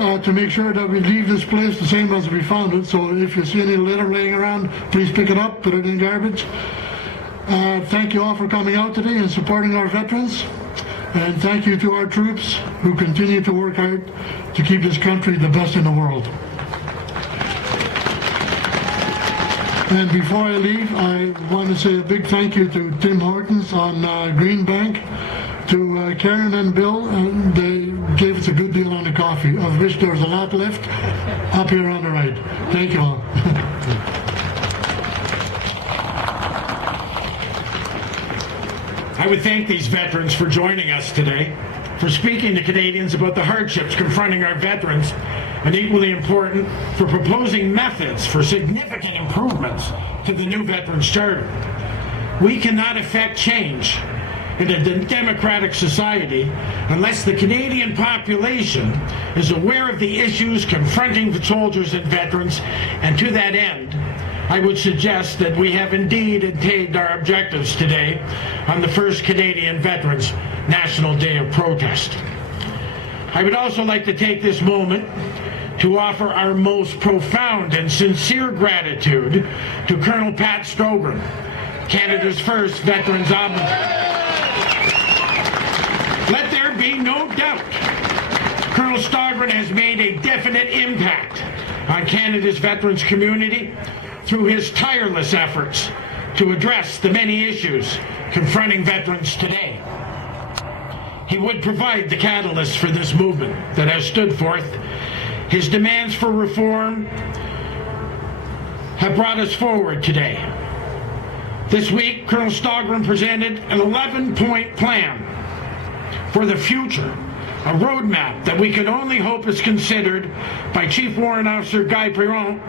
to make sure that we leave this place the same as we found it. So if you see any litter laying around, please pick it up, put it in garbage. Thank you all for coming out today and supporting our veterans. And thank you to our troops who continue to work hard to keep this country the best in the world. And before I leave, I want to say a big thank you to Tim Hortons on Green Bank, to Karen and Bill. They gave us a good deal on the coffee, of which there's a lot left up here on the right. Thank you all. I would thank these veterans for joining us today, for speaking to Canadians about the hardships confronting our veterans, and equally important, for proposing methods for significant improvements to the new Veterans Charter. We cannot effect change in a democratic society unless the Canadian population is aware of the issues confronting the soldiers and veterans, and to that end, I would suggest that we have indeed attained our objectives today on the first Canadian Veterans National Day of Protest. I would also like to take this moment to offer our most profound and sincere gratitude to Colonel Pat Stogren, Canada's first Veterans Ombudsman. Let there be no doubt, Colonel Stogren has made a definite impact on Canada's veterans community through his tireless efforts to address the many issues confronting veterans today. He would provide the catalyst for this movement that has stood forth. His demands for reform have brought us forward today. This week, Colonel Stogren presented an 11-point plan for the future, a roadmap that we can only hope is considered by Chief Warrant Officer Guy Perron,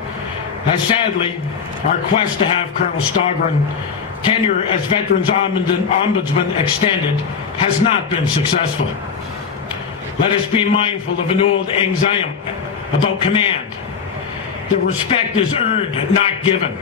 as sadly, our quest to have Colonel Stogren tenure as Veterans Ombudsman extended has not been successful. Let us be mindful of an old axiom about command: that respect is earned, not given.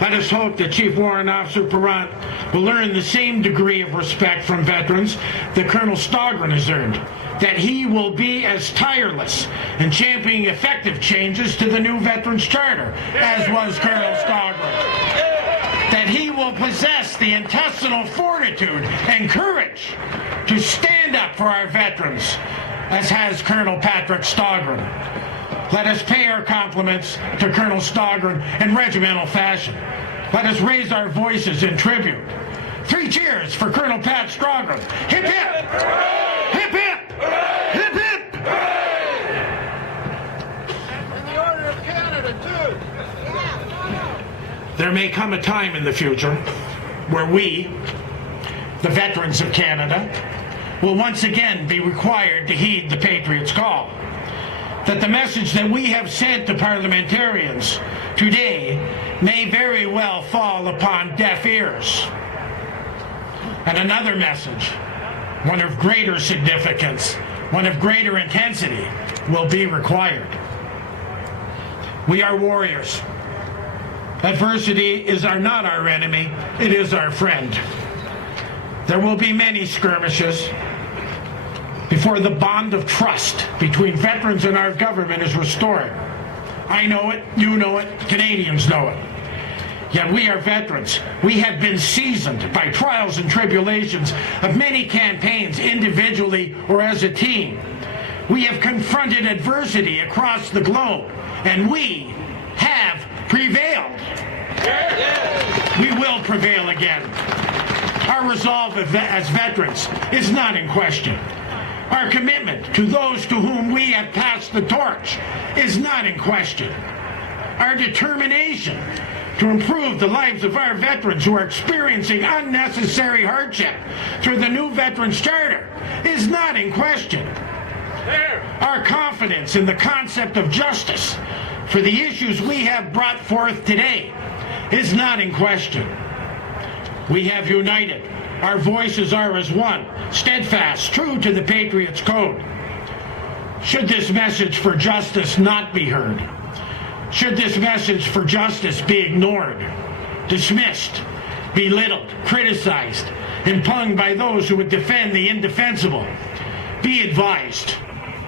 Let us hope that Chief Warrant Officer Perron will earn the same degree of respect from veterans that Colonel Stogren has earned, that he will be as tireless in championing effective changes to the new Veterans Charter as was Colonel Stogren, that he will possess the intestinal fortitude and courage to stand up for our veterans as has Colonel Patrick Stogren. Let us pay our compliments to Colonel Stogren in regimental fashion. Let us raise our voices in tribute. 3 cheers for Colonel Pat Stogren. Hip hip! Hip hip! Hip hip! And the Order of Canada, too. There may come a time in the future where we, the veterans of Canada, will once again be required to heed the Patriots' call. That the message that we have sent to parliamentarians today may very well fall upon deaf ears. And another message, one of greater significance, one of greater intensity, will be required. We are warriors. Adversity is not our enemy, it is our friend. There will be many skirmishes before the bond of trust between veterans and our government is restored. I know it, you know it, Canadians know it. Yet we are veterans. We have been seasoned by trials and tribulations of many campaigns, individually or as a team. We have confronted adversity across the globe, and we have prevailed. We will prevail again. Our resolve as veterans is not in question. Our commitment to those to whom we have passed the torch is not in question. Our determination to improve the lives of our veterans who are experiencing unnecessary hardship through the new Veterans Charter is not in question. Our confidence in the concept of justice for the issues we have brought forth today is not in question. We have united. Our voices are as one, steadfast, true to the Patriots' Code. Should this message for justice not be heard, should this message for justice be ignored, dismissed, belittled, criticized, impugned by those who would defend the indefensible, be advised,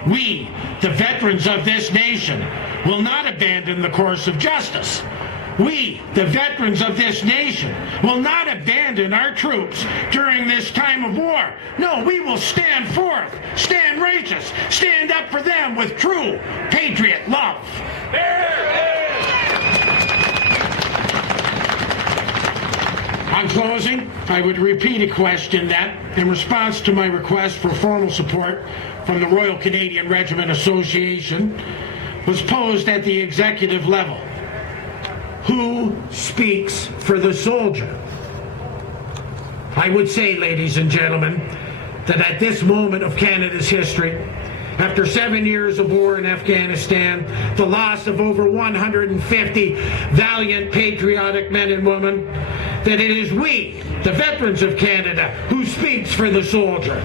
We, the veterans of this nation, will not abandon the course of justice. We, the veterans of this nation, will not abandon our troops during this time of war. No, we will stand forth, stand righteous, stand up for them with true patriot love. On closing, I would repeat a question that, in response to my request for formal support from the Royal Canadian Regiment Association, was posed at the executive level. Who speaks for the soldier? I would say, ladies and gentlemen, that at this moment of Canada's history, after 7 years of war in Afghanistan, the loss of over 150 valiant, patriotic men and women, that it is we, the veterans of Canada, who speaks for the soldier.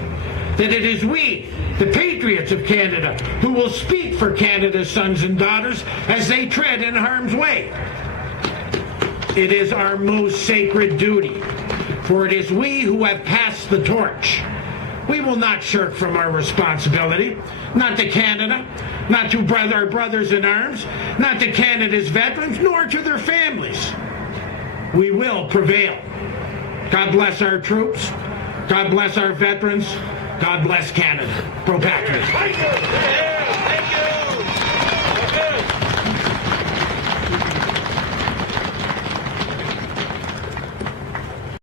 That it is we, the patriots of Canada, who will speak for Canada's sons and daughters as they tread in harm's way. It is our most sacred duty, for it is we who have passed the torch. We will not shirk from our responsibility, not to Canada, not to our brothers in arms, not to Canada's veterans, nor to their families. We will prevail. God bless our troops. God bless our veterans. God bless Canada. Pro